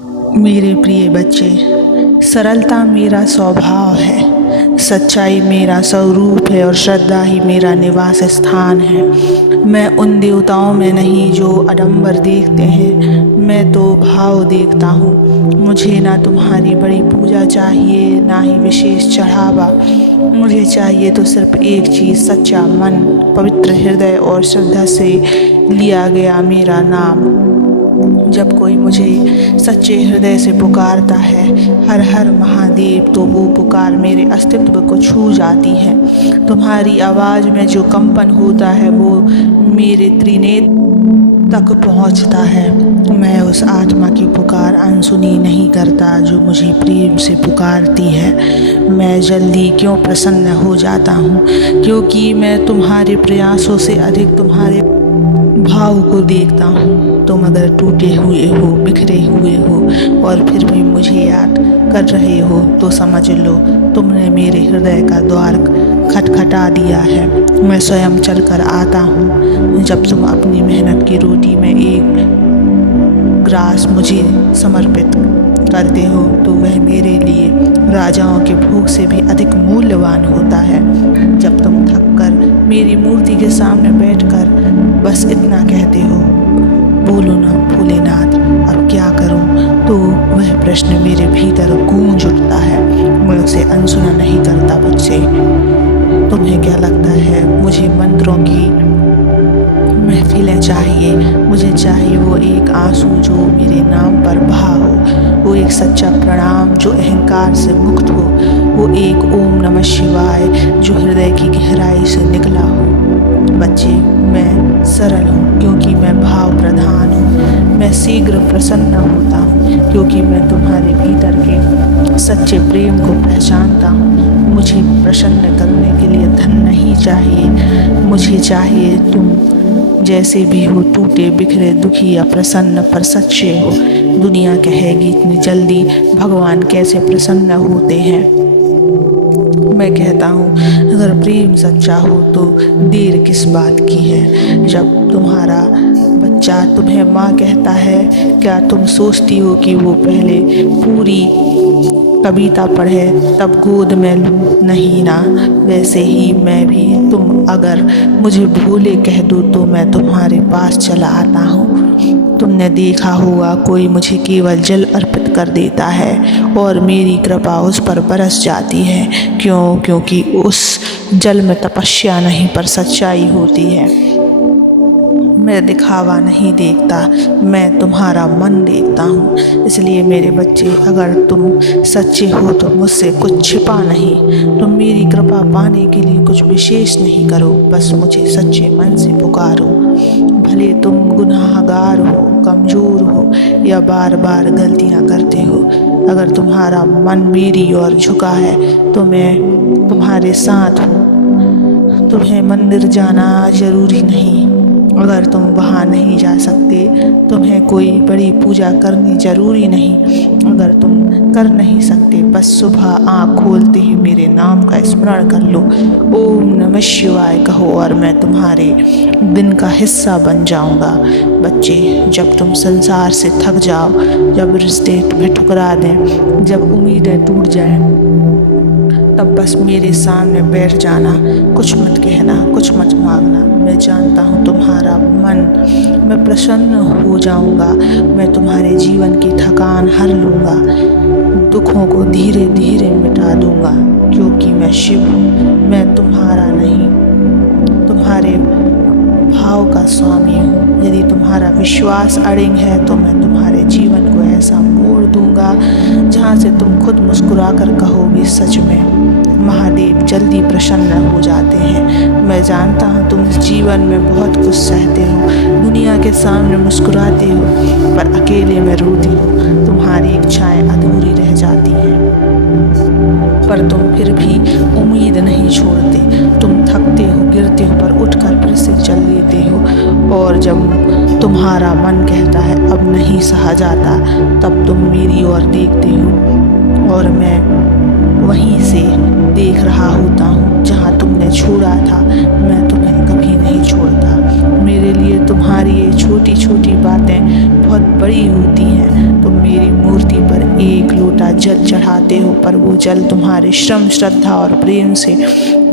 मेरे प्रिय बच्चे, सरलता मेरा स्वभाव है, सच्चाई मेरा स्वरूप है और श्रद्धा ही मेरा निवास स्थान है। मैं उन देवताओं में नहीं जो आडंबर देखते हैं, मैं तो भाव देखता हूँ। मुझे ना तुम्हारी बड़ी पूजा चाहिए, ना ही विशेष चढ़ावा। मुझे चाहिए तो सिर्फ एक चीज़, सच्चा मन, पवित्र हृदय और श्रद्धा से लिया गया मेरा नाम। जब कोई मुझे सच्चे हृदय से पुकारता है, हर हर महादेव, तो वो पुकार मेरे अस्तित्व को छू जाती है। तुम्हारी आवाज़ में जो कंपन होता है वो मेरे त्रिनेत्र तक पहुंचता है। मैं उस आत्मा की पुकार अनसुनी नहीं करता जो मुझे प्रेम से पुकारती है। मैं जल्दी क्यों प्रसन्न हो जाता हूँ, क्योंकि मैं तुम्हारे प्रयासों से अधिक तुम्हारे भाव को देखता हूँ। तुम अगर टूटे हुए हो, बिखरे हुए हो और फिर भी मुझे याद कर रहे हो तो समझ लो तुमने मेरे हृदय का द्वार खटखटा दिया है। मैं स्वयं चलकर आता हूँ। जब तुम अपनी मेहनत की रोटी में एक ग्रास मुझे समर्पित करते हो तो वह मेरे लिए राजाओं के भोग से भी अधिक मूल्यवान होता है। जब तुम थककर मेरी मूर्ति के सामने बैठकर बस इतना कहते हो, बोलो ना भोलेनाथ अब क्या करूं, तो वह प्रश्न मेरे भीतर गूंज उठता है। मैं उसे अनसुना नहीं करता। बच्चे, तुम्हें क्या लगता है मुझे मंत्रों की महफिलें चाहिए? मुझे चाहिए वो एक आंसू जो मेरे नाम पर बहा हो, वो एक सच्चा प्रणाम जो अहंकार से मुक्त हो, वो एक ओम नमः शिवाय जो हृदय की गहराई से निकला हो। बच्चे, मैं सरल हूँ क्योंकि मैं भाव प्रधान हूँ। मैं शीघ्र प्रसन्न होता हूँ क्योंकि मैं तुम्हारे भीतर के सच्चे प्रेम को पहचानता हूँ। मुझे प्रसन्न करने के लिए धन नहीं चाहिए, मुझे चाहिए तुम जैसे भी हो, टूटे बिखरे, दुखी या प्रसन्न, पर सच्चे हो। दुनिया कहेगी इतनी जल्दी भगवान कैसे प्रसन्न होते हैं। मैं कहता हूँ अगर प्रेम सच्चा हो तो देर किस बात की है। जब तुम्हारा बच्चा तुम्हें माँ कहता है, क्या तुम सोचती हो कि वो पहले पूरी कविता पढ़े तब गोद में लूँ? नहीं ना। वैसे ही मैं भी, तुम अगर मुझे भोले कह दो तो मैं तुम्हारे पास चला आता हूँ। तुमने देखा होगा कोई मुझे केवल जल अर्पित कर देता है और मेरी कृपा उस पर बरस जाती है। क्यों? क्योंकि उस जल में तपस्या नहीं पर सच्चाई होती है। मैं दिखावा नहीं देखता, मैं तुम्हारा मन देखता हूँ। इसलिए मेरे बच्चे, अगर तुम सच्चे हो तो मुझसे कुछ छिपा नहीं। तुम मेरी कृपा पाने के लिए कुछ विशेष नहीं करो, बस मुझे सच्चे मन से पुकारो। भले तुम गुनाहगार हो, कमज़ोर हो या बार बार गलतियाँ करते हो, अगर तुम्हारा मन मेरी ओर झुका है तो मैं तुम्हारे साथ हूँ। तुम्हें मंदिर जाना ज़रूरी नहीं। अगर तुम वहाँ नहीं जा सकते, तुम्हें कोई बड़ी पूजा करनी ज़रूरी नहीं। अगर तुम कर नहीं सकते, बस सुबह आँख खोलते ही मेरे नाम का स्मरण कर लो, ओम नमः शिवाय कहो और मैं तुम्हारे दिन का हिस्सा बन जाऊंगा। बच्चे, जब तुम संसार से थक जाओ, जब रिश्ते तुम्हें ठुकरा दें, जब उम्मीदें टूट जाएं, तब बस मेरे सामने बैठ जाना। कुछ मत कहना, कुछ मत मांगना। मैं जानता हूँ तुम्हारा मन, मैं प्रसन्न हो जाऊँगा। मैं तुम्हारे जीवन की थकान हर लूँगा, दुखों को धीरे धीरे मिटा दूँगा, क्योंकि मैं शिव हूँ। मैं तुम्हारा नहीं, तुम्हारे भाव का स्वामी हूँ। यदि तुम्हारा विश्वास अड़िग है तो मैं तुम्हारे जीवन को ऐसा मोड़ दूँगा जहाँ से तुम खुद मुस्कुरा कर कहोगे, सच में महादेव जल्दी प्रसन्न हो जाते हैं। मैं जानता हूँ तुम इस जीवन में बहुत कुछ सहते हो, दुनिया के सामने मुस्कुराते हो, पर अकेले में रोती हो। तुम्हारी इच्छाएं अधूरी रह जाती हैं, पर तुम फिर भी उम्मीद नहीं छोड़ते। तुम थकते हो, गिरते हो, पर उठकर फिर से चल लेते हो। और जब तुम्हारा मन कहता है अब नहीं सहा जाता, तब तुम मेरी ओर देखते हो और मैं वहीं से देख रहा होता हूँ जहाँ तुमने छोड़ा था। मैं तुम्हें कभी नहीं छोड़ता। मेरे लिए तुम्हारी ये छोटी छोटी बातें बहुत बड़ी होती हैं। तुम मेरी मूर्ति एक लोटा जल चढ़ाते हो, पर वो जल तुम्हारे श्रम, श्रद्धा और प्रेम से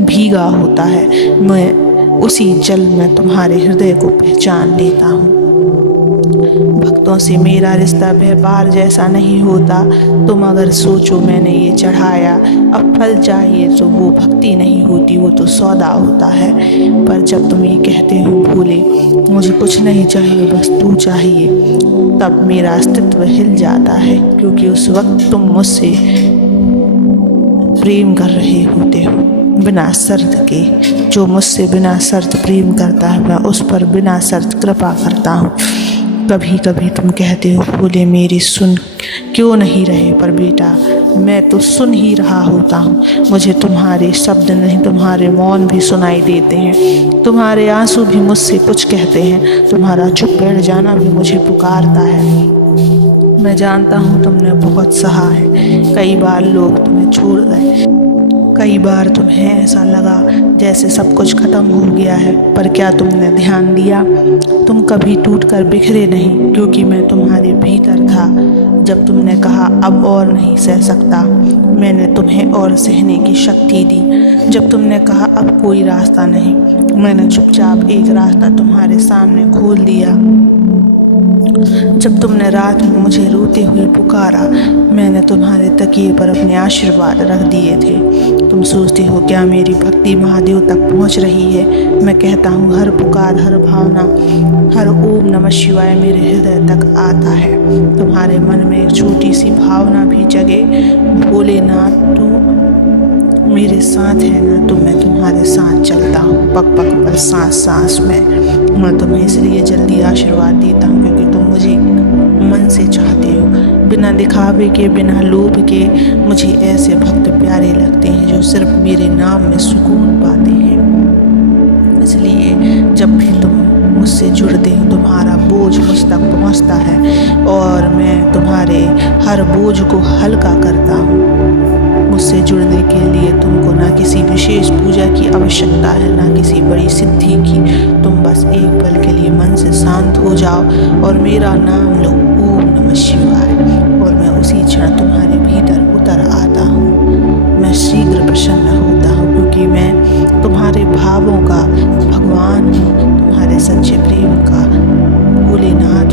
भीगा होता है। मैं उसी जल में तुम्हारे हृदय को पहचान लेता हूँ। भक्तों से मेरा रिश्ता व्यापार जैसा नहीं होता। तुम अगर सोचो मैंने ये चढ़ाया, अब फल चाहिए, तो वो भक्ति नहीं होती, वो तो सौदा होता है। पर जब तुम ये कहते हो भोले मुझे कुछ नहीं चाहिए, बस तू चाहिए, तब मेरा अस्तित्व हिल जाता है, क्योंकि उस वक्त तुम मुझसे प्रेम कर रहे होते हो बिना शर्त के। जो मुझसे बिना शर्त प्रेम करता है मैं उस पर बिना शर्त कृपा करता हूँ। कभी कभी तुम कहते हो भोले मेरी सुन क्यों नहीं रहे, पर बेटा मैं तो सुन ही रहा होता हूँ। मुझे तुम्हारे शब्द नहीं, तुम्हारे मौन भी सुनाई देते हैं। तुम्हारे आंसू भी मुझसे कुछ कहते हैं। तुम्हारा चुप बैठ जाना भी मुझे पुकारता है। मैं जानता हूँ तुमने बहुत सहा है। कई बार लोग तुम्हें छोड़ गए, कई बार तुम्हें ऐसा लगा जैसे सब कुछ खत्म हो गया है, पर क्या तुमने ध्यान दिया? तुम कभी टूटकर बिखरे नहीं, क्योंकि मैं तुम्हारे भीतर था। जब तुमने कहा अब और नहीं सह सकता, मैंने तुम्हें और सहने की शक्ति दी। जब तुमने कहा अब कोई रास्ता नहीं, मैंने चुपचाप एक रास्ता तुम्हारे सामने खोल दिया। जब तुमने रात में मुझे रोते हुए पुकारा, मैंने तुम्हारे तकिए पर अपने आशीर्वाद रख दिए थे। तुम सोचते हो क्या मेरी भक्ति महादेव तक पहुंच रही है? मैं कहता हूँ हर पुकार, हर भावना, हर ओम नमः शिवाय मेरे हृदय तक आता है। तुम्हारे मन में एक छोटी सी भावना भी जगे, भोलेनाथ तू मेरे साथ है ना, तो मैं तुम्हारे साथ चलता हूँ पग पग पर, सांस सांस में। मैं तुम्हें इसलिए जल्दी आशीर्वाद देता हूँ क्योंकि तुम मुझे मन से चाहते हो, बिना दिखावे के, बिना लोभ के। मुझे ऐसे भक्त प्यारे लगते हैं जो सिर्फ मेरे नाम में सुकून पाते हैं। इसलिए जब भी तुम मुझसे जुड़ते हो तुम्हारा बोझ मुझ तक पहुँचता है और मैं तुम्हारे हर बोझ को हल्का करता हूँ। मुझसे जुड़ने के लिए तुमको ना किसी विशेष पूजा की आवश्यकता है, ना किसी बड़ी सिद्धि की। तुम बस एक पल के लिए मन से शांत हो जाओ और मेरा नाम लो, ओम नमः शिवाय, और मैं उसी क्षण तुम्हारे भीतर उतर आता हूँ। मैं शीघ्र प्रसन्न होता हूँ क्योंकि मैं तुम्हारे भावों का भगवान हूँ, तुम्हारे सच्चे प्रेम का भोलेनाथ